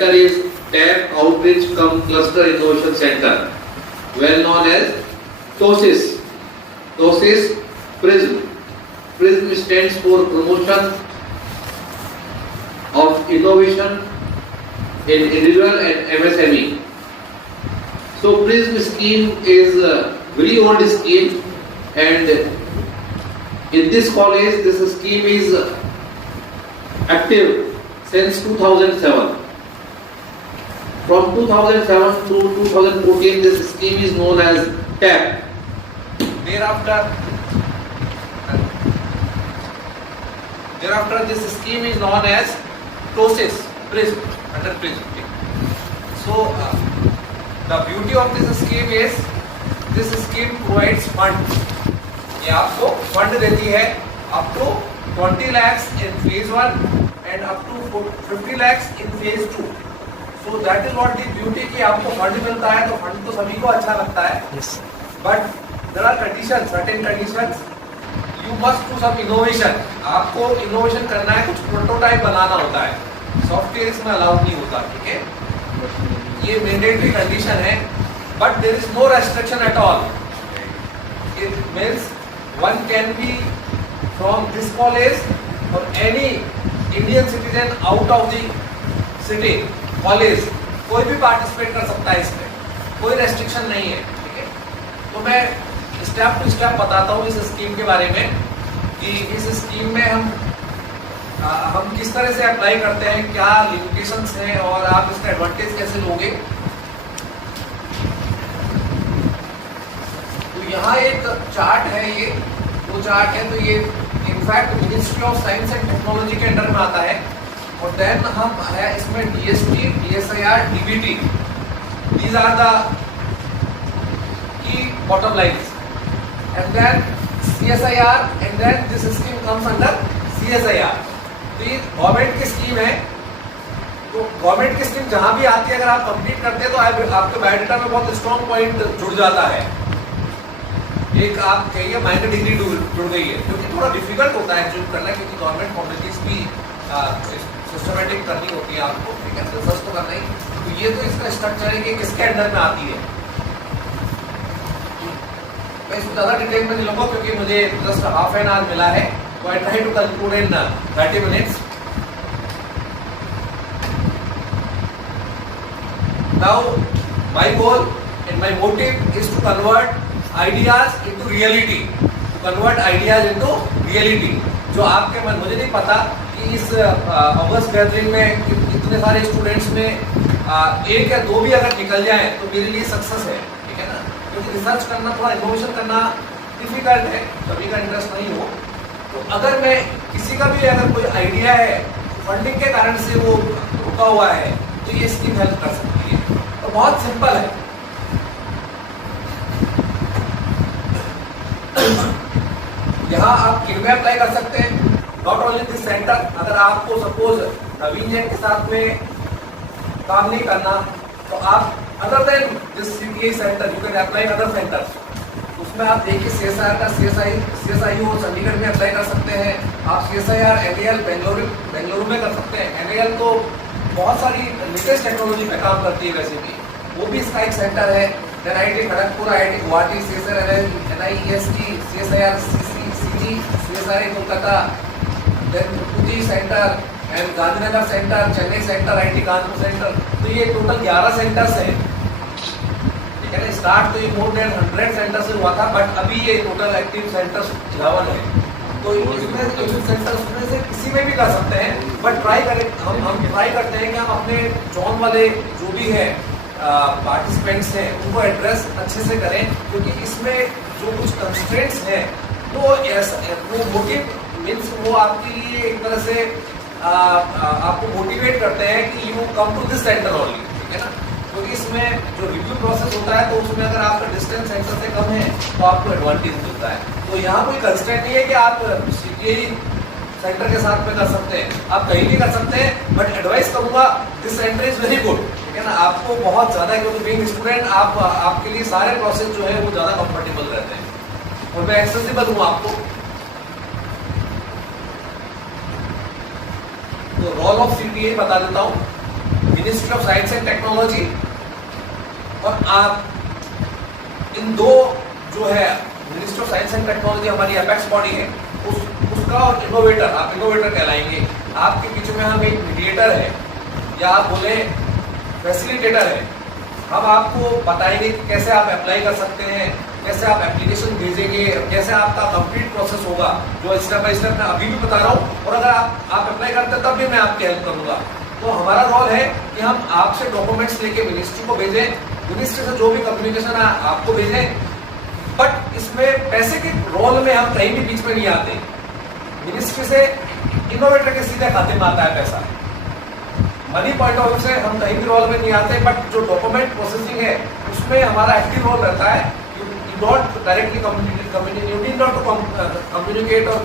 center is TAP Outreach cum Cluster Innovation Center, well known as TOSIS. TOSIS PRISM. PRISM stands for Promotion of Innovation in Individual and MSME. So PRISM scheme is a very old scheme, and in this college this scheme is active since 2007. From 2007 to 2014 this scheme is known as TAP. Thereafter this scheme is known as TOSIS, PRISM, under PRISM. So the beauty of this scheme is this scheme provides fund. ये आपको fund देती है up to 20 lakhs in phase 1 and up to 50 lakhs in phase 2. So that is what the beauty कि आपको fund मिलता है तो fund तो सभी को अच्छा लगता है. Yes. But there are conditions, certain conditions. You must do some innovation. आपको innovation करना है, कुछ प्रोटोटाइप बनाना होता है. सॉफ्टवेयर इसमें अलाउड नहीं होता, ठीक है? ये मैंडेटरी कंडीशन है, but there is no restriction at all. It means one can be from this college or any Indian citizen out of the city college, कोई भी पार्टिसिपेट कर सकता है इसमें, कोई रेस्ट्रिक्शन नहीं है, ठीक है? तो मैं स्टेप टू स्टेप बताता हूँ इस स्कीम के बारे में कि इस स्कीम में हम किस तरह से अप्लाई करते हैं, क्या लिमिटेशंस हैं और आप इसका एडवांटेज कैसे लोगे. तो यहाँ एक चार्ट है, ये वो चार्ट है, तो ये in fact ministry of science and technology के अंडर में आता है. और देन हम है इसमें DST, DSIR, DBT, these are the key bottom lines, and then CSIR, and then this scheme comes under CSIR. तो ये गवर्नमेंट की स्कीम है. तो गवर्नमेंट की स्कीम जहां भी आती है अगर आप कंप्लीट करते हैं तो आपके बायोडाटा में बहुत स्ट्रॉन्ग पॉइंट जुड़ जाता है. एक आप कहिए माइनर डिग्री जुड़ गई है, क्योंकि थोड़ा डिफिकल्ट होता है एक्चुअली करना, क्योंकि गवर्नमेंट पॉलिसीज भी सिस्टमेटिक करनी होती है आपको, ठीक है? रिसर्च तो करना ही. तो ये तो इसका स्ट्रक्चर है कि किसके अंडर में आती है. मैं इसको ज़्यादा डिटेल में नहीं लूँगा क्योंकि मुझे जस्ट हाफ एन आवर मिला है. So I try to conclude in 30 minutes. Now my goal and my motive is to convert ideas into reality. To convert ideas into reality. जो आपके मन, मुझे नहीं पता कि इस अगस्त गैदरिंग में इतने सारे स्टूडेंट्स में एक या दो भी अगर निकल जाए तो मेरे लिए सक्सेस है, ठीक है ना? क्योंकि रिसर्च करना, थोड़ा इनोवेशन करना डिफिकल्ट है, सभी का इंटरेस्ट नहीं हो. तो अगर मैं किसी का भी अगर कोई आइडिया है, फंडिंग के कारण से वो रुका हुआ है, तो ये स्कीम हेल्प कर सकती है. तो बहुत सिंपल है. यहाँ आप किन में अप्लाई कर सकते हैं, नॉट ओनली दिस सेंटर. अगर आपको सपोज नवीन जैन के साथ में काम नहीं करना तो आप other than this CTI centre you can apply other centres. उसमें आप देखिए CSIR का CSIO चंडीगढ़ में अप्लाई कर सकते हैं. आप CSIR NAL बेंगलुरु में कर सकते हैं. NAL तो बहुत सारी लेटेस्ट टेक्नोलॉजी पे काम करती है वैसे भी, वो भी इसका एक सेंटर है. Then IIT Kharagpur, IIT Guwahati, CSIR NIEST, CSIR CG, CSIR Kolkata, then त्रिपुटी centre and Gandhinagar centre, Chennai centre, IIT Kanpur centre. तो ये टोटल 11 सेंटर्स हैं. स्टार्ट तो ये मोर देन 100 सेंटर से हुआ था, बट अभी ये टोटल एक्टिव सेंटर्स 11 है. तो इसमें सेंटर्स में से किसी में भी कर सकते हैं, बट ट्राई करें, हम ट्राई करते हैं कि हम अपने जोन वाले जो भी है पार्टिसिपेंट्स हैं उनको एड्रेस अच्छे से करें, क्योंकि इसमें जो कुछ कंस्ट्रेंट्स हैं वो मोटिव मीन्स वो आपके लिए एक तरह से आपको मोटिवेट करते हैं कि you come to this centre only, ठीक है ना? क्योंकि इसमें जो रिव्यू प्रोसेस होता है तो उसमें अगर आपका डिस्टेंस सेंटर से कम है तो आपको एडवांटेज मिलता है. तो यहाँ कोई कंस्ट्रेंट नहीं है कि आप CTI सेंटर के साथ में कर सकते हैं, आप कहीं भी कर सकते हैं. बट एडवाइस करूँगा this centre is very good, ठीक है ना? आपको बहुत ज़्यादा, क्योंकि बीइंग स्टूडेंट आपके लिए सारे प्रोसेस जो है वो ज़्यादा कंफर्टेबल रहते हैं. और मैं एक्सेसिबल हूँ आपको. तो रोल ऑफ CTI बता देता हूँ. Ministry of science and technology, और आप इन दो जो है ministry of science and technology हमारी अपेक्स बॉडी है, उसका और इनोवेटर, आप इनोवेटर कहलाएंगे। आपके बीच में हम एक मीडिएटर है या आप बोले फैसिलिटेटर है। हम आपको बताएंगे कि कैसे आप अप्लाई कर सकते हैं, कैसे आप एप्लीकेशन भेजेंगे, कैसे आपका कंप्लीट प्रोसेस होगा, जो स्टेप बाय स्टेप मैं अभी भी बता रहा हूँ, और अगर आप अप्लाई करते हैं तब भी मैं आपकी हेल्प करूँगा। तो हमारा रोल है कि हम आपसे डॉक्यूमेंट्स लेके मिनिस्ट्री को भेजें, मिनिस्ट्री से जो भी कम्युनिकेशन है आपको भेजें, बट इसमें पैसे के रोल में हम कहीं भी बीच में नहीं आते। मिनिस्ट्री से इनोवेटर के सीधे खाते में आता है पैसा। मनी पॉइंट ऑफ व्यू से हम कहीं भी रोल में नहीं आते, बट जो डॉक्यूमेंट प्रोसेसिंग है उसमें हमारा एक्टिव रोल रहता है। यू नॉट डायरेक्टली कम्युनिकेट और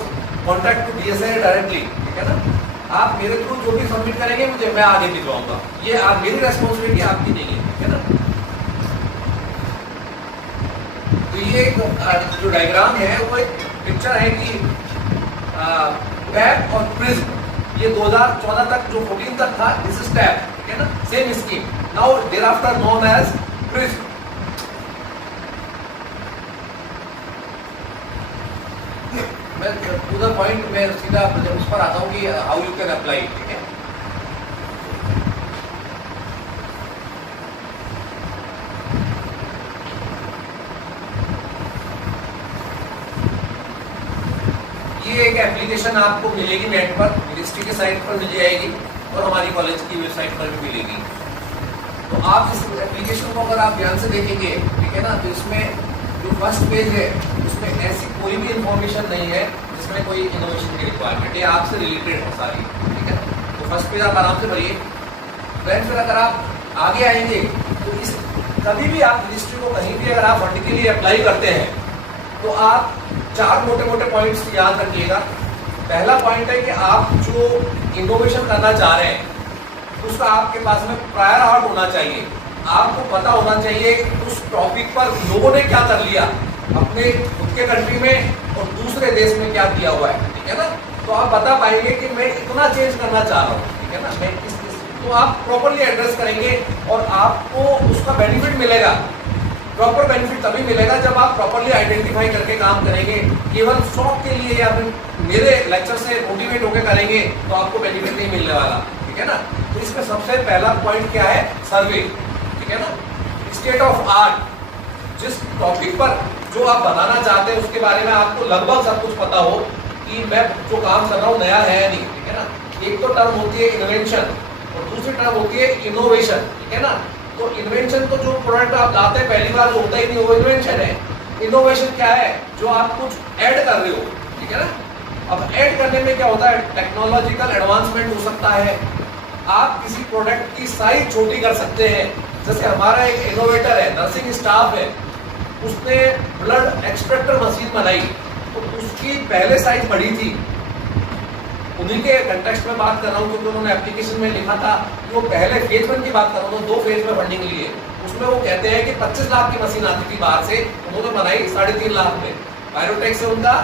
कॉन्टैक्ट टू DSA डायरेक्टली, ठीक है ना। आप मेरे थ्रू जो भी सबमिट करेंगे मुझे, मैं आगे भिजवाऊंगा। ये मेरी रेस्पॉन्सिबिलिटी आपकी नहीं है, ठीक है ना। तो ये जो डायग्राम है वो एक पिक्चर है कि टैप और प्रिज्म, ये 2014 तक जो 14 तक था, दिस इज टैप, ठीक है ना, same scheme. Now thereafter known as prism. मैं टू द पॉइंट में सीधा उस पर आता हूँ कि हाउ यू कैन अप्लाई, ठीक है। ये एक एप्लीकेशन आपको मिलेगी नेट पर, मिनिस्ट्री के साइट पर मिल जाएगी और हमारी कॉलेज की वेबसाइट पर भी मिलेगी। तो आप इस एप्लीकेशन को अगर आप ध्यान से देखेंगे, ठीक है ना, तो इसमें जो फर्स्ट पेज है उसमें ऐसी कोई भी इंफॉर्मेशन नहीं है जिसमें कोई इनोवेशन की रिक्वायरमेंट, ये आपसे रिलेटेड है सारी, ठीक है। तो फर्स्ट पेज आप आराम से भरिए। फिर अगर आप आगे आएंगे तो इस कभी भी आप मिनिस्ट्री को कहीं भी अगर आप फंड के लिए अप्लाई करते हैं तो आप 4 मोटे मोटे पॉइंट्स याद रखिएगा। पहला पॉइंट है कि आप जो इनोवेशन करना चाह रहे हैं उसका आपके पास में प्रायर आर्ट होना चाहिए। आपको पता होना चाहिए उस टॉपिक पर लोगों ने क्या कर लिया अपने खुद के कंट्री में और दूसरे देश में क्या किया हुआ है, ठीक है ना। तो आप बता पाएंगे कि मैं इतना चेंज करना चाह रहा हूँ, ठीक है ना, मैं इस तो आप प्रॉपरली एड्रेस करेंगे और आपको उसका बेनिफिट मिलेगा। प्रॉपर बेनिफिट तभी मिलेगा जब आप प्रॉपरली आइडेंटिफाई करके काम करेंगे। केवल शौक के लिए या फिर मेरे लेक्चर से मोटिवेट होकर करेंगे तो आपको बेनिफिट नहीं मिलने वाला, ठीक है ना। तो इसमें सबसे पहला पॉइंट क्या है, सर्वे, ठीक है ना। स्टेट ऑफ आर्ट, जिस टॉपिक पर जो आप बनाना चाहते हैं उसके बारे में आपको लगभग सब कुछ पता हो कि मैं जो काम कर रहा हूँ नया है या नहीं, ठीक है ना। एक तो टर्म होती है इन्वेंशन और दूसरी टर्म होती है इनोवेशन, ठीक है ना। तो इन्वेंशन तो जो प्रोडक्ट आप लाते हैं पहली बार जो होता ही नहीं वो इन्वेंशन है। इनोवेशन क्या है, जो आप कुछ ऐड कर रहे हो, ठीक है ना। अब ऐड करने में क्या होता है, टेक्नोलॉजिकल एडवांसमेंट हो सकता है, आप किसी प्रोडक्ट की साइज छोटी कर सकते हैं। जैसे हमारा एक इनोवेटर है, नर्सिंग स्टाफ है, उसने ब्लड एक्सट्रैक्टर मशीन बनाई तो उसकी पहले साइज बड़ी थी। उन्हीं के कंटेक्स्ट में बात कर रहा हूँ क्योंकि उन्होंने एप्लीकेशन में लिखा था कि वो पहले फेज 1 की बात कर रहा हूँ, 2 फेज में फंडिंग लिए। उसमें वो कहते हैं कि 25 लाख की मशीन आती थी बाहर से, उन्होंने बनाई 3.5 लाख में। बायोटेक से उनका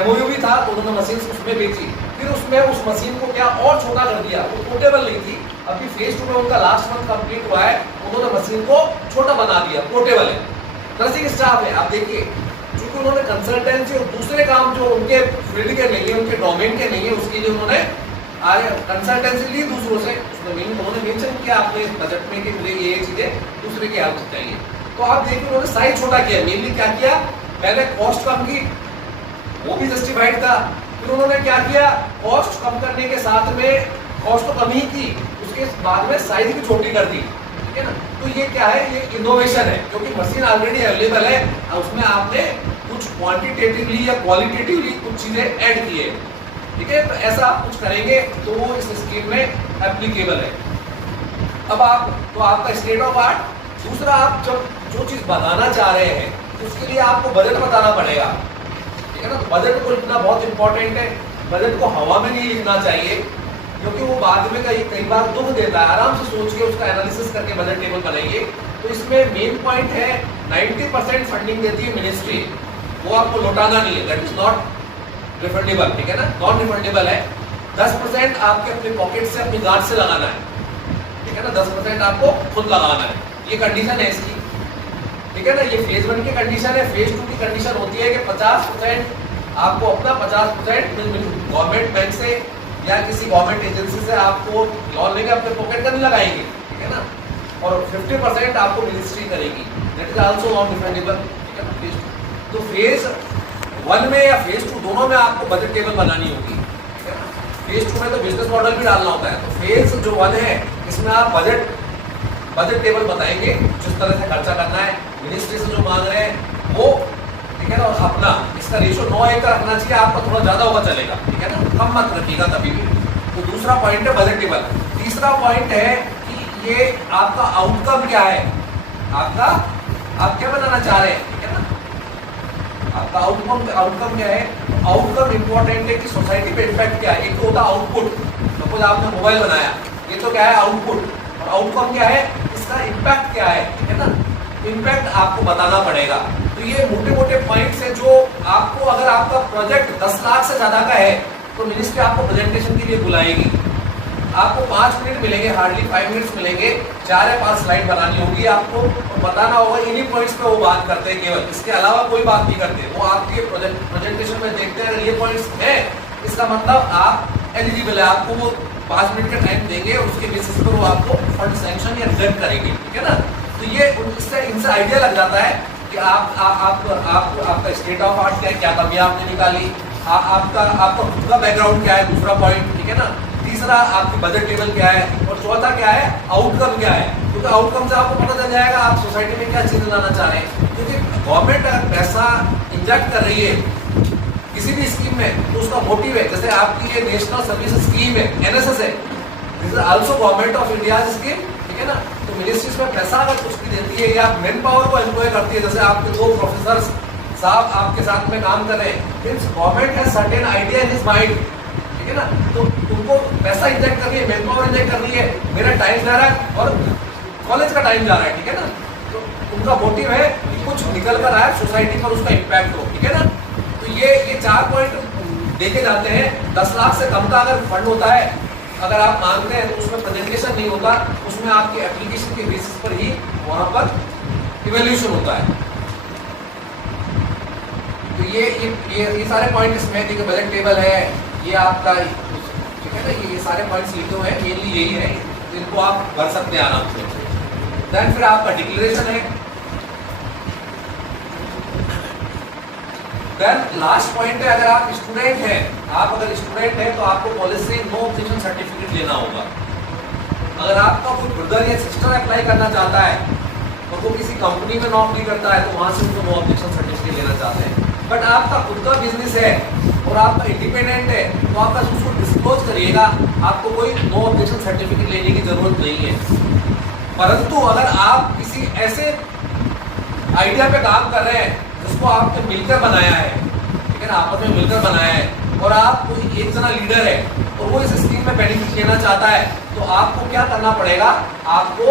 MOU भी था तो उन्होंने मशीन उसमें बेची। फिर उसमें उस मशीन को क्या और छोटा कर दिया, वो पोर्टेबल नहीं थी। अभी फेज 2 में उनका लास्ट मंथ कंप्लीट हुआ है, उन्होंने मशीन को छोटा बना दिया, पोर्टेबल है। नर्सिंग स्टाफ है, आप देखिए, क्योंकि उन्होंने कंसल्टेंसी और दूसरे काम जो उनके फील्ड के नहीं है, उनके डोमेन के नहीं है, उसके लिए उन्होंने कंसल्टेंसी ली दूसरों से। उन्होंने मेंशन किया अपने बजट में कि मुझे ये चीजें दूसरे की हेल्प चाहिए। तो आप देखिए उन्होंने साइज छोटा किया, मेनली क्या किया, पहले कॉस्ट कम की, वो भी जस्टिफाइड था। फिर उन्होंने क्या किया, कॉस्ट कम करने के साथ में कॉस्ट तो कम ही की, उसके बाद में साइज भी छोटी कर दी, ठीक है ना। तो ये क्या है, ये इनोवेशन है, क्योंकि मशीन ऑलरेडी अवेलेबल है, उसमें आपने कुछ क्वांटिटेटिवली या क्वालिटेटिवली कुछ चीजें ऐड की है, ठीक है। तो ऐसा आप कुछ करेंगे तो वो इस स्कीम में एप्लीकेबल है। अब तो आपका स्टेट ऑफ आर्ट। दूसरा, आप जब जो चीज बनाना चाह रहे हैं उसके लिए आपको बजट बताना पड़ेगा, ठीक है ना। तो बजट को लिखना बहुत इंपॉर्टेंट है। बजट को हवा में नहीं लिखना चाहिए क्योंकि वो बाद में कई बार दुख देता है। आराम से सोच के उसका एनालिसिस करके बजट टेबल बनाइए। तो इसमें मेन पॉइंट है 90% फंडिंग देती है मिनिस्ट्री, वो आपको लौटाना नहीं है, दैट इज नॉट रिफंडेबल, ठीक है ना, नॉन रिफंडेबल है। 10% आपके अपने पॉकेट से अपनी गार्ड से लगाना है, है ना, 10% आपको खुद लगाना है, ये कंडीशन है इसकी, ठीक है ना। ये फेज 1 की कंडीशन है। फेज 2 की कंडीशन होती है कि 50% आपको अपना, 50% गवर्नमेंट बैंक से या किसी गवर्नमेंट एजेंसी से आपको लोन लेके अपने पॉकेट का नहीं लगाएंगे, ठीक है ना, और 50% आपको मिनिस्ट्री करेगी, that is also known defendable, ठीक है ना। फेज 2, तो फेज 1 में या फेज 2 दोनों में आपको बजट टेबल बनानी होगी, ठीक है ना। फेज 2 में तो बिजनेस मॉडल भी डालना होता है, तो फेज जो 1 है इसमें आप बजट टेबल बताएंगे, जिस तरह से खर्चा करना है, मिनिस्ट्री से जो मांग रहे हैं वो, ठीक है ना, और अपना इसका रेशियो 9:1 का रखना चाहिए, आपका थोड़ा ज्यादा होगा चलेगा, ठीक है ना, कम मत रखिएगा कभी भी। तो दूसरा पॉइंट है बजट टेबल। तीसरा पॉइंट है कि ये आपका आउटकम क्या है, आप क्या बनाना चाह रहे हैं, ठीक है ना, आपका आउटकम क्या है। आउटकम इंपॉर्टेंट है कि सोसाइटी पे इम्पैक्ट क्या है। एक तो होता है आउटपुट, सपोज आपने मोबाइल बनाया, ये तो क्या है आउटपुट, और आउटकम क्या है, इसका इम्पैक्ट क्या है, ठीक है ना, इम्पैक्ट आपको बताना पड़ेगा। तो ये मोटे मोटे पॉइंट्स हैं जो आपको, अगर आपका प्रोजेक्ट 10 लाख से ज्यादा का है तो मिनिस्ट्री आपको प्रेजेंटेशन के लिए बुलाएगी, आपको 5 मिनट मिलेंगे, हार्डली 5 मिनट्स मिलेंगे, 4 या 5 स्लाइड बनानी होगी आपको और बताना होगा, इन्हीं पॉइंट्स पे वो बात करते हैं केवल, इसके अलावा कोई बात नहीं करते वो। आपके प्रेजेंटेशन में देखते हैं अगर ये पॉइंट्स हैं, इसका मतलब आप एलिजिबल है, आपको वो 5 मिनट का टाइम देंगे, उसके बेसिस पर वो आपको फंड सैंक्शन या रिजेक्ट करेंगे, ठीक है ना। तो ये इनसे आइडिया लग जाता है कि आपका स्टेट ऑफ आर्ट क्या है, क्या कमियां आपने निकाली, आपका खुद का बैकग्राउंड क्या है, दूसरा पॉइंट, ठीक है ना। तीसरा आपकी बजट टेबल क्या है, और चौथा क्या है, आउटकम क्या है, क्योंकि आउटकम से आपको पता चल जाएगा आप सोसाइटी में क्या चीज लाना चाह रहे हैं। क्योंकि गवर्नमेंट अगर पैसा इंजेक्ट कर रही है किसी भी स्कीम में तो उसका मोटिव है, जैसे आपकी ये नेशनल सर्विस स्कीम है, NSS है, this is also government of India scheme, ठीक है ना। तो मिनिस्ट्री में पैसा अगर कुछ भी देती है या मैन पावर को एम्प्लॉय करती है, जैसे आपके 2 प्रोफेसर साहब आपके साथ में काम कर रहे हैं, means government has certain idea in his mind, ठीक है ना। तो उनको पैसा इंजेक्ट कर रही है, मैन पावर इंजेक्ट कर रही है, मेरा टाइम जा रहा है और कॉलेज का टाइम जा रहा है, ठीक है ना। तो उनका मोटिव है कि कुछ निकल कर आए सोसाइटी पर, उसका इम्पैक्ट हो, ठीक है ना। तो ये 4 पॉइंट देखे जाते हैं। 10 लाख से कम का अगर फंड होता है, अगर आप मांगते हैं तो उसमें प्रेजेंटेशन नहीं होता, उसमें आपके एप्लीकेशन के बेसिस पर ही वहां पर इवैल्यूएशन होता है। तो ये सारे पॉइंट इसमें, देखिए बजट टेबल है, ये आपका, ठीक है ना, ये सारे पॉइंट्स लिखे हुए हैं, मेनली यही है, इनको आप भर सकते हैं आराम से। देन फिर आपका डिक्लेरेशन है। देन लास्ट पॉइंट है, अगर आप स्टूडेंट हैं, तो आपको पॉलिसी नो ऑब्जेक्शन सर्टिफिकेट लेना होगा। अगर आपका कोई ब्रदर या सिस्टर अप्लाई करना चाहता है और वो किसी कंपनी में नौकरी करता है तो वहां से उनको नो ऑब्जेक्शन सर्टिफिकेट लेना चाहते हैं। बट आपका खुद का बिजनेस है और आपका इंडिपेंडेंट है तो आप बस उसको डिस्क्लोज करिएगा, आपको कोई नो ऑब्जेक्शन सर्टिफिकेट लेने की जरूरत नहीं है। परंतु अगर आप किसी ऐसे आइडिया पे काम कर रहे हैं जिसको आपने मिलकर बनाया है, ठीक है ना, आपस में मिलकर बनाया है, और आप कोई एक जना लीडर है और वो इस स्कीम में बेनिफिट लेना चाहता है, तो आपको क्या करना पड़ेगा, आपको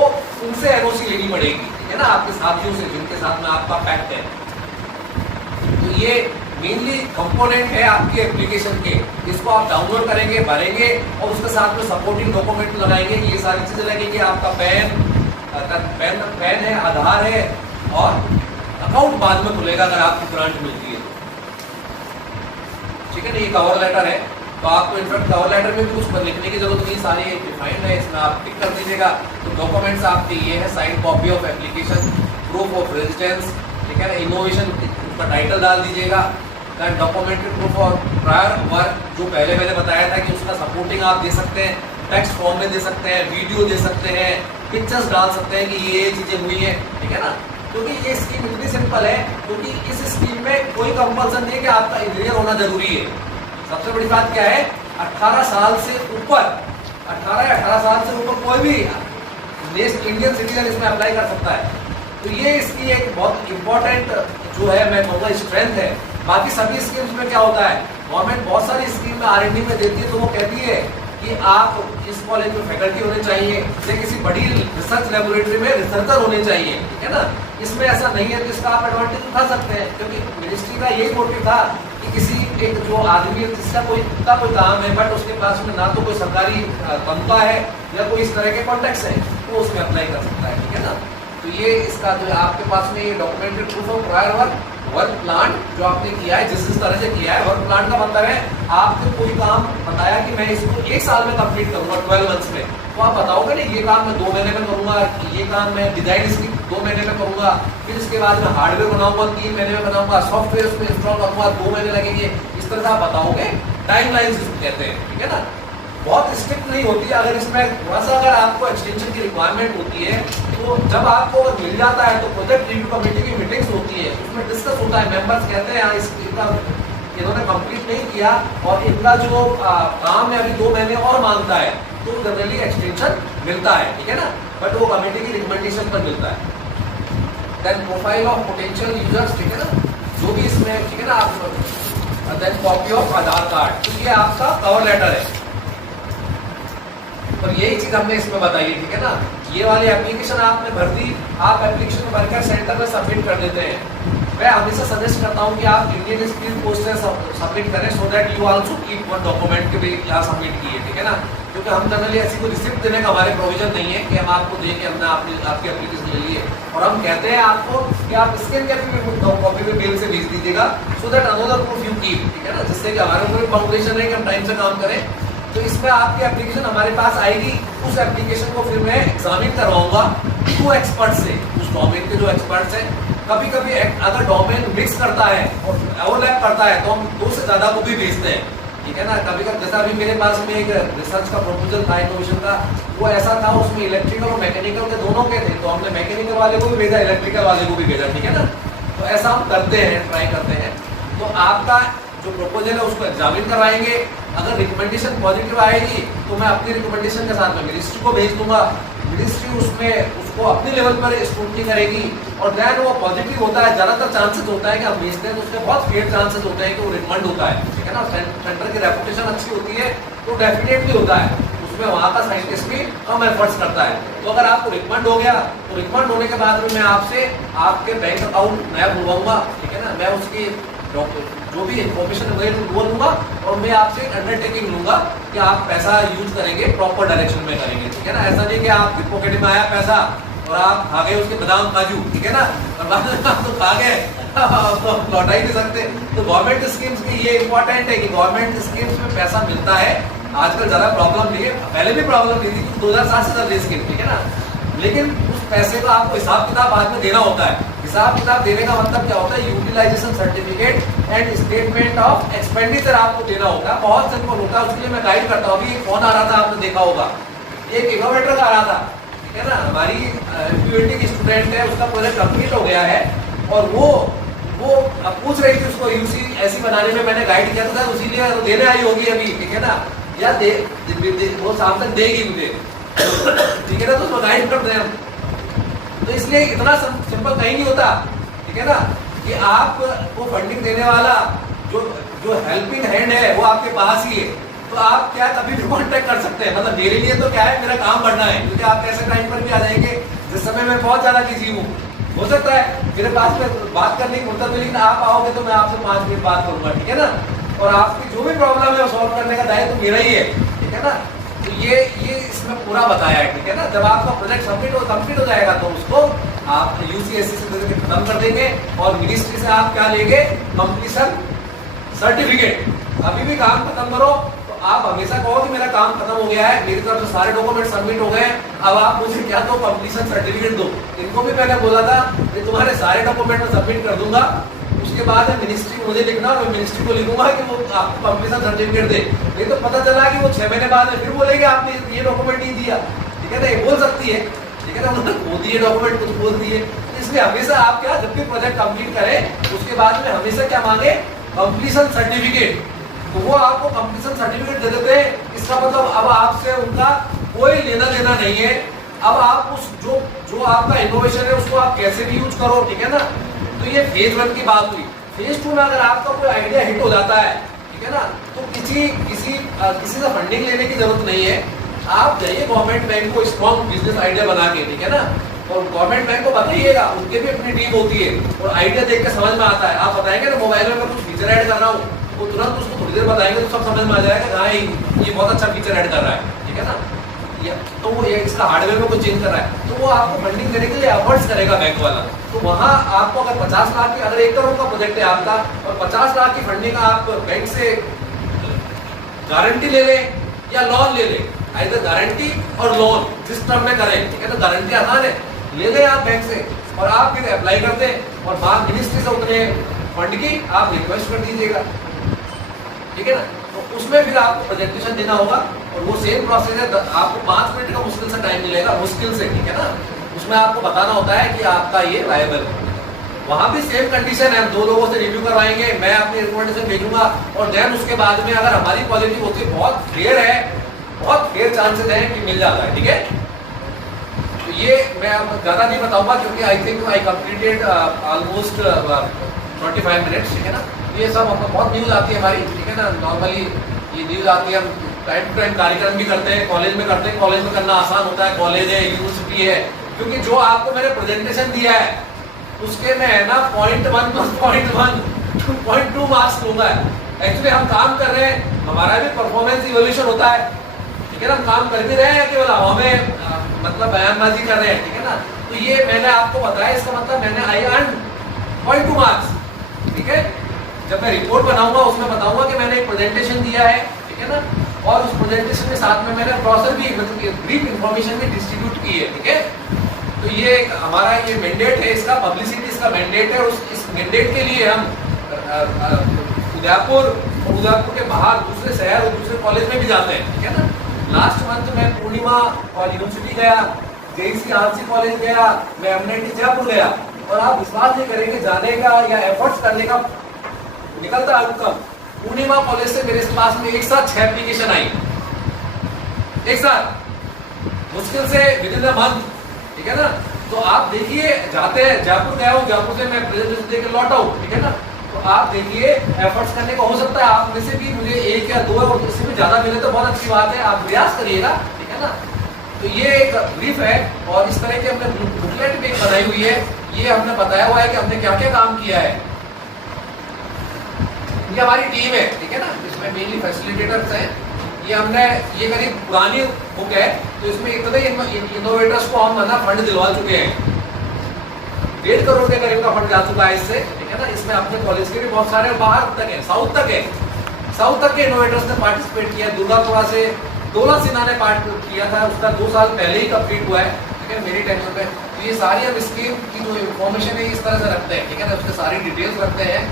उनसे एनओसी लेनी पड़ेगी, ठीक है ना, आपके साथियों से जिनके साथ में आपका पैक्ट है। तो ये मेनली कंपोनेंट है आपके एप्लीकेशन के, इसको आप डाउनलोड करेंगे, भरेंगे और उसके साथ में सपोर्टिंग डॉक्यूमेंट लगाएंगे, ये सारी चीजें लगेंगी। आपका पैन है, आधार है, और अकाउंट बाद में खुलेगा अगर आपको ग्रांट मिलती है, ठीक है ना। ये कवर लेटर है, तो आपको इनफैक्ट कवर लेटर में भी कुछ लिखने की जरूरत नहीं, सारे डिफाइंड है, इसमें आप टिक कर दीजिएगा। तो डॉक्यूमेंट्स आपके ये है, sign copy of application, proof of residence, ठीक है ना, इनोवेशन का टाइटल डाल दीजिएगा, दैन डॉक्यूमेंट्री प्रूफ और प्रायर वर्क, जो पहले मैंने बताया था कि उसका सपोर्टिंग आप दे सकते हैं, टेक्स्ट फॉर्म में दे सकते हैं, वीडियो दे सकते हैं, पिक्चर्स डाल सकते हैं कि ये चीजें हुई हैं, ठीक है ना। क्योंकि ये स्कीम इतनी सिंपल है, क्योंकि इस स्कीम में कोई कंपल्सन नहीं है कि आपका इंजीनियर होना जरूरी है। सबसे बड़ी बात क्या है, 18 साल से ऊपर, 18 साल से ऊपर कोई भी इंडियन सिटीजन इसमें अप्लाई कर सकता है। तो ये इसकी एक बहुत इंपॉर्टेंट जो है, मैं कहूँगा स्ट्रेंथ है। बाकी सभी स्कीम्स में क्या होता है, गवर्नमेंट बहुत सारी स्कीम में R&D में देती है, तो वो कहती है कि आप इस कॉलेज में फैकल्टी होने चाहिए या किसी बड़ी रिसर्च लेबोरेटरी में रिसर्चर होने चाहिए, ठीक है ना। इसमें ऐसा नहीं है, तो इसका आप एडवांटेज उठा सकते हैं, क्योंकि मिनिस्ट्री का यही मोटिव था कि किसी एक जो आदमी जिसका कोई काम है बट उसके पास में ना तो कोई सरकारी तनख्वाह है या कोई इस तरह के कॉन्टेक्ट्स है, वो उसमें अप्लाई कर सकता है, ठीक है ना। तो ये इसका जो आपके पास में ये documented proof of prior work plan जो आपने किया है, जिस तरह से किया है, वर्क प्लान का मतलब है आपने कोई काम बताया कि मैं इसको 1 साल में कंप्लीट करूंगा, 12 मंथ्स में, तो आप बताओगे ना ये काम मैं 2 महीने में करूंगा, ये काम मैं डिजाइन इसकी 2 महीने में करूंगा, फिर इसके बाद मैं हार्डवेयर बनाऊंगा 3 महीने में बनाऊंगा, सॉफ्टवेयर उसमें इंस्टॉल करूंगा 2 महीने लगेंगे, इस तरह से आप बताओगे। टाइमलाइन कहते हैं, ठीक है ना। बहुत स्ट्रिक्ट नहीं होती है। अगर इसमें थोड़ा सा अगर आपको एक्सटेंशन की रिक्वायरमेंट होती है तो जब आपको अगर मिल जाता है तो प्रोजेक्ट रिव्यू कमेटी की मीटिंग्स होती है, उसमें डिस्कस होता है, मेंबर्स कहते हैं इसका इन्होंने कंप्लीट नहीं किया और इनका जो काम है अभी 2 महीने और मांगता है, तो जनरली एक्सटेंशन मिलता है, ठीक है ना, बट वो कमेटी की रिकमेंडेशन पर मिलता है। Then profile of potential users, ठीक है ना, जो भी इसमें, ठीक है ना, आप then copy of Aadhaar card, तो ये आपका कवर लेटर है और यही चीज हमने इसमें बताई है, ठीक है ना। ये वाली एप्लीकेशन आपने भर दी, आप एप्लीकेशन भरकर सेंटर में सबमिट कर देते हैं। मैं हमेशा सजेस्ट करता हूँ कि आप इंडियन स्पीड पोस्ट से सबमिट करें, so that you also keep one document के भी यहाँ सबमिट किए, ठीक है ना, क्योंकि हम जनरली ऐसी कोई रिसिप्ट देने का हमारे प्रोविजन नहीं है कि हम आपको दें कि हमने आपकी एप्लीकेशन ले ली है, और हम कहते हैं आपको कि आप स्कैन करके कॉपी में मेल से भेज दीजिएगा, so that another proof you keep, ठीक है ना, जिससे कि हमारे ऊपर फाउंडेशन है कि हम टाइम से काम करें। तो इसमें आपकी एप्लीकेशन हमारे पास आएगी, उस एप्लीकेशन को फिर मैं एग्जामिन करवाऊंगा 2 एक्सपर्ट से, उस डोमेन के जो एक्सपर्ट्स हैं। कभी कभी अगर डोमेन मिक्स करता है और ओवरलैप करता है तो हम 2 से ज़्यादा को भी भेजते हैं, ठीक है ना। कभी कभी जैसा अभी मेरे पास में एक रिसर्च का प्रपोजल था इनोवेशन का, वो ऐसा था, उसमें इलेक्ट्रिकल और मैकेनिकल के दोनों के थे, तो हमने मैकेनिकल वाले को भी भेजा, इलेक्ट्रिकल वाले को भी भेजा, ठीक है ना। तो ऐसा हम करते हैं, ट्राई करते हैं। तो आपका जो प्रपोजल है उसको एग्जामिन करवाएंगे, अगर रिकमेंडेशन पॉजिटिव आएगी तो मैं अपनी रिकमेंडेशन के साथ में मिनिस्ट्री को भेज दूंगा, मिनिस्ट्री उसमें उसको अपने लेवल पर स्क्रूटनी करेगी, और देन वो पॉजिटिव होता है, ज़्यादातर चांसेस होता है कि हम भेजते हैं तो उसके बहुत फेयर चांसेस होते हैं कि वो रिकमेंड होता है, ठीक है ना। सेंटर की रेपुटेशन अच्छी होती है तो डेफिनेटली होता है, उसमें वहाँ का साइंटिस्ट भी कम एफर्ट्स करता है। तो अगर आपको रिकमेंड हो गया तो रिकमेंड होने के बाद में मैं आपसे आपके बैंक अकाउंट नया खुलवाऊंगा, ठीक है ना, मैं उसकी जो भी इन्फॉर्मेशन है वो लूंगा, और मैं आपसे अंडरटेकिंग लूंगा कि आप पैसा यूज करेंगे प्रॉपर डायरेक्शन में करेंगे, ठीक है ना। ऐसा नहीं कि आपकी पॉकेट में आया पैसा और आप खा गए उसके बादाम काजू, ठीक है ना, और बाद में आप तो खा गए तो लौटा ही नहीं सकते। तो गवर्नमेंट स्कीम्स की ये इंपॉर्टेंट है कि गवर्नमेंट स्कीम्स में पैसा मिलता है, आजकल ज़्यादा प्रॉब्लम नहीं है, पहले भी प्रॉब्लम नहीं थी, 2007 से चल रही स्कीम, ठीक है ना, लेकिन उस पैसे का आपको हिसाब किताब बाद में देना होता है। हिसाब किताब देने का मतलब क्या होता है, utilisation certificate and statement of expenditure आपको देना होता है, बहुत सिंपल होता है, उसके लिए मैं गाइड करता हूँ। अभी एक फोन आ रहा था, आपने देखा होगा, एक इनोवेटर का आ रहा था, ठीक है ना, हमारी यूनिटी की स्टूडेंट है, उसका प्रोजेक्ट कंप्लीट हो गया है, और वो पूछ रही थी उसको यूसी ऐसी बनाने में, मैंने गाइड किया था, उसी लिए देने आई होगी अभी, ठीक है ना, या वो शाम तक देगी मुझे, ठीक है ना, तो उसको गाइड करते हैं हम। तो इसलिए इतना सिंपल कहीं नहीं होता, ठीक है ना, कि आप वो फंडिंग देने वाला जो हेल्पिंग हैंड है वो आपके पास ही है, तो आप क्या कभी भी कॉन्टेक्ट कर सकते हैं। मतलब मेरे लिए तो क्या है, मेरा काम बढ़ना है, क्योंकि आप ऐसे टाइम पर भी आ जाएंगे जिस समय मैं बहुत ज़्यादा बिजी हूँ, हो सकता है मेरे पास में बात करने की फुर्सत मिली, लेकिन आप आओगे तो मैं आपसे 5 मिनट बात करूँगा, ठीक है ना, और आपकी जो भी प्रॉब्लम है वो सॉल्व करने का दायित्व तो मेरा ही है, ठीक है ना। तो ये इसमें पूरा बताया है, ठीक है ना। जब आपका प्रोजेक्ट कंप्लीट हो जाएगा तो उसको आप यूसीएससी से खत्म कर देंगे, और मिनिस्ट्री से आप क्या लेंगे, कंप्लीशन सर्टिफिकेट। अभी भी काम खत्म करो तो आप हमेशा कहो कि मेरा काम खत्म हो गया है, मेरी तरफ से सारे डॉक्यूमेंट सबमिट हो गए, अब आप मुझे क्या दो, कंप्लीशन सर्टिफिकेट दो। इनको भी मैंने बोला था कि तुम्हारे सारे डॉक्यूमेंट में सबमिट कर दूंगा, उसके बाद मिनिस्ट्री को मुझे लिखना, और मैं मिनिस्ट्री को लिखूंगा कि वो आपको कंप्लीशन सर्टिफिकेट दे। नहीं तो पता चला कि वो 6 महीने बाद फिर बोलेंगे आपने ये डॉक्यूमेंट नहीं दिया, ठीक है ना, ये बोल सकती है, ठीक है ना, उन्होंने खो दिए डॉक्यूमेंट, कुछ बोल दिए। इसलिए हमेशा आप क्या, जब भी प्रोजेक्ट कंप्लीट करें उसके बाद में हमेशा क्या मांगे, कंप्लीशन सर्टिफिकेट। तो वो आपको कंप्लीशन सर्टिफिकेट दे देते हैं। इसका मतलब अब आपसे उनका कोई लेना देना नहीं है। अब आप उस जो आपका इनोवेशन है उसको आप कैसे भी यूज करो, ठीक है ना। तो ये फेज 1 की बात हुई। फेज 2 में अगर आपका कोई आइडिया हिट हो जाता है, ठीक है ना, तो किसी से फंडिंग लेने की जरूरत नहीं है। आप जाइए गवर्नमेंट बैंक को स्ट्रॉन्ग बिजनेस आइडिया बना के, ठीक है ना, और गवर्नमेंट बैंक को बताइएगा, उनके भी अपनी टीम होती है, और आइडिया देख के समझ में आता है। आप बताएंगे ना मोबाइल में मैं कुछ फीचर ऐड कर रहा हूँ, वो तुरंत उसको थोड़ी देर बताएंगे तो सब समझ में आ जाएगा, हाँ ये बहुत अच्छा फीचर ऐड कर रहा है, ठीक है ना। तो वो इसका हार्डवेयर में कुछ चेंज कर रहा है, तो वो आपको फंडिंग देने के लिए एफर्ट्स करेगा बैंक वाला। तो वहाँ आपको अगर 50 लाख की, अगर 1 करोड़ का प्रोजेक्ट है आपका और 50 लाख की फंडिंग आप बैंक से गारंटी ले लें या लोन ले लें, आइदर गारंटी और लोन जिस टर्म में करें, ठीक है। तो गारंटी आसान है, ले लें आप बैंक से और आप फिर अप्लाई कर दें और बाद मिनिस्ट्री से उतने फंड की आप रिक्वेस्ट कर दीजिएगा, ठीक है ना। तो उसमें फिर आपको प्रेजेंटेशन देना होगा और वो सेम प्रोसेस है, आपको 5 मिनट का मुश्किल से टाइम मिलेगा, मुश्किल से, ठीक है ना। उसमें आपको बताना होता है कि आपका ये वायबल है। वहाँ भी सेम कंडीशन है, हम 2 लोगों से रिव्यू करवाएंगे, मैं अपनी रिकमेंडेशन भेजूंगा और देन उसके बाद में अगर हमारी क्वालिटी होती है, बहुत फेयर चांसेस है कि मिल जाता है, ठीक है। तो ये मैं ज़्यादा नहीं बताऊंगा क्योंकि I think I completed almost 25 minutes, ठीक है ना। ये सब हमको बहुत न्यूज़ आती है हमारी, ठीक है ना। नॉर्मली ये न्यूज़ आती है, हम टाइम टू टाइम कार्यक्रम भी करते हैं, कॉलेज में करते हैं, कॉलेज में करना आसान होता है, कॉलेज है, यूनिवर्सिटी है, क्योंकि जो आपको मैंने प्रेजेंटेशन दिया है उसके में है ना 0.1 + 0.1 2.2 मार्क्स लूंगा। एक्चुअली हम काम कर रहे हैं, हमारा भी परफॉर्मेंस इवोल्यूशन होता है, ठीक है ना। हम काम कर भी रहे हैं केवल हमें मतलब बयानबाजी कर रहे हैं, ठीक है ना। तो ये मैंने आपको बताया, इसका मतलब मैंने आई अर्न 0.2 मार्क्स, ठीक है। जब मैं रिपोर्ट बनाऊंगा उसमें बताऊंगा कि मैंने एक प्रेजेंटेशन दिया है, ठीक है ना, और उस प्रेजेंटेशन के साथ में मैंने ब्रोशर भी मतलब ब्रीफ इंफॉर्मेशन भी डिस्ट्रीब्यूट की है, ठीक है। तो ये हमारा ये मैंडेट है, इसका पब्लिसिटी इसका मैंडेट है। इस मैंडेट के लिए हम उदयपुर के बाहर दूसरे शहर और दूसरे कॉलेज में भी जाते हैं, ठीक है ना। लास्ट मंथ मैं पूर्णिमा यूनिवर्सिटी गया, JEC आरसी कॉलेज गया, मैं MNIT जयपुर गया और आप विश्वास नहीं करेंगे, जाने का या एफर्ट्स करने का निकलता आउटकम। पूर्णिमा कॉलेज से मेरे पास में एक साथ 6 एप्लीकेशन आई, एक साथ, मुश्किल से विदिन अ मंथ, ठीक है ना। तो आप देखिए, जाते हैं, जयपुर गया हूँ, जयपुर से मैं प्रेजेंटेशन देकर लौटा हूँ, ठीक है ना। तो आप देखिए एफर्ट्स करने को हो सकता है आप में से भी मुझे 1 या 2 और इससे भी ज्यादा मिले तो बहुत अच्छी बात है, आप प्रयास करिएगा, ठीक है ना। तो ये एक ब्रीफ है और इस तरह की हमने बुकलेट भी एक बनाई हुई है, ये हमने बताया हुआ है कि हमने क्या क्या काम किया है। ये हमारी टीम है, ठीक है ना, इसमें मेनली फैसिलिटेटर्स हैं। ये मेरी पुरानी बुक है, तो इसमें इतने इनोवेटर्स को हम फंड दिलवा चुके हैं, 1.5 करोड़ के करीब का फंड जा चुका है इससे, ठीक है ना। इसमें अपने कॉलेज के भी बहुत सारे बाहर तक है, साउथ तक के इनोवेटर्स ने पार्टिसिपेट किया। दुर्गापुरा से डोला सिन्हा ने पार्टिसिपेट किया था, उसका 2 साल पहले ही कंप्लीट हुआ है, ठीक है, मेरी टेंशन पे। तो ये सारी हम स्कीम की जो इन्फॉर्मेशन है इस तरह से रखते हैं, ठीक है ना, उसके सारी डिटेल्स रखते हैं,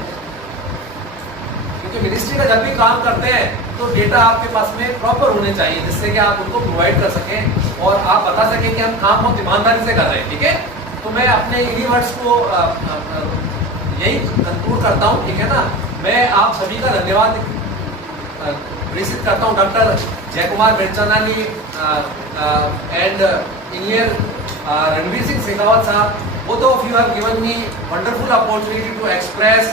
क्योंकि मिनिस्ट्री का जब भी काम करते हैं तो डेटा आपके पास में प्रॉपर होने चाहिए, जिससे कि आप उनको प्रोवाइड कर सकें और आप बता सकें कि हम काम बहुत ईमानदारी से कर रहे हैं, ठीक है। तो मैं अपने इन्हीं वर्ड्स को यही कंक्लूड करता हूँ, ठीक है ना। मैं आप सभी का धन्यवाद प्रेषित करता हूँ, doctor Jaikumar Belchandani and engineer Ranveer Singh Shekhawat Sahab, both of you have given me wonderful opportunity to express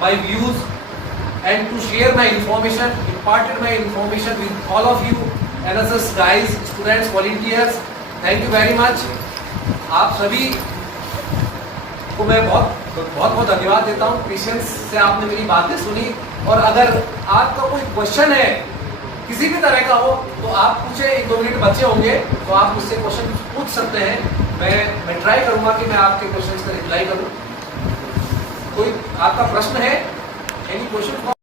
my views and to share my information, imparted my information with all of you, NSS guys, students, volunteers. Thank you very much. आप सभी को मैं बहुत धन्यवाद देता हूँ, patience से आपने मेरी बातें सुनी। और अगर आपका कोई क्वेश्चन है किसी भी तरह का हो तो आप पूछे, 1-2 मिनट बचे होंगे तो आप मुझसे क्वेश्चन पूछ सकते हैं। मैं ट्राई करूंगा कि मैं आपके क्वेश्चन का रिप्लाई करूं। कोई आपका प्रश्न है, एनी क्वेश्चन?